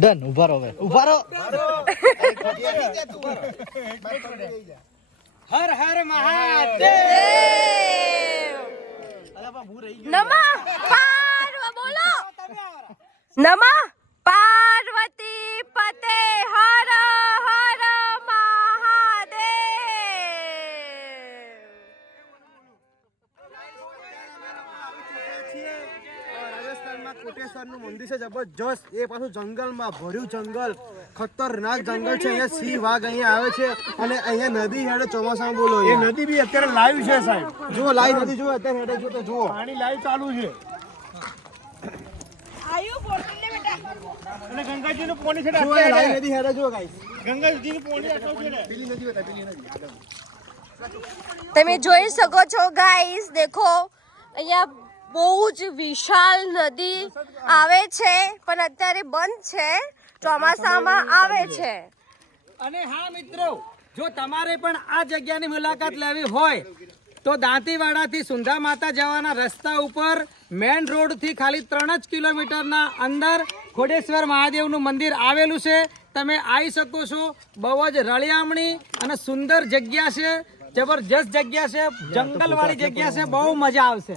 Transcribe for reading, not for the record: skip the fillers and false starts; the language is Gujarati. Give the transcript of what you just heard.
ડન. ઉભા રહો હવે, ઉભા રહો. હર હર મહાદેવ. નમઃ બોલો. નમઃ પાર્વતી પતે હર હર રાજસ્થાનમાં કોટેશ્વરનું મંદિર છે જબરજસ્ત. એ પાછું જંગલમાં ભર્યું જંગલ, ખતરનાક જંગલ છે. અહીંયા સિંહ વાઘ અહીંયા આવે છે અને અહીંયા નદી હેડે ચોમાસામાં. બોલો, એ નદી બી અત્યારે લાઈવ છે સાહેબ. જુઓ લાઈવ નદી, જુઓ અત્યારે હેડે, જો તો જુઓ પાણી લાઈવ ચાલુ છે. અને ગંગાજીનું પાણી છે, લાઈવ નદી હેડે, જુઓ ગાઈસ. ગંગાજીનું પાણી આટલું છે ને. પેલી નદી બતા, પેલી નદી તમે જોઈ શકો છો ગાઈસ, દેખો અહીંયા બહુ જ વિશાળ નદી આવે છે, પણ અત્યારે બંધ છે, ચોમાસામાં આવે છે. અને હા મિત્રો, જો તમારે પણ આ જગ્યાની મુલાકાત લેવી હોય તો દાંતીવાડાથી સુંધા માતા જવાના રસ્તા ઉપર મેન રોડ થી ખાલી 3 જ કિલોમીટરના અંદર ખોડેશ્વર મહાદેવનું મંદિર આવેલું છે. તમે આવી શકો છો. બહુ જ રળિયામણી અને સુંદર જગ્યા છે, જબરજસ્ત જગ્યા છે, જંગલ વાળી જગ્યા છે, બહુ મજા આવશે.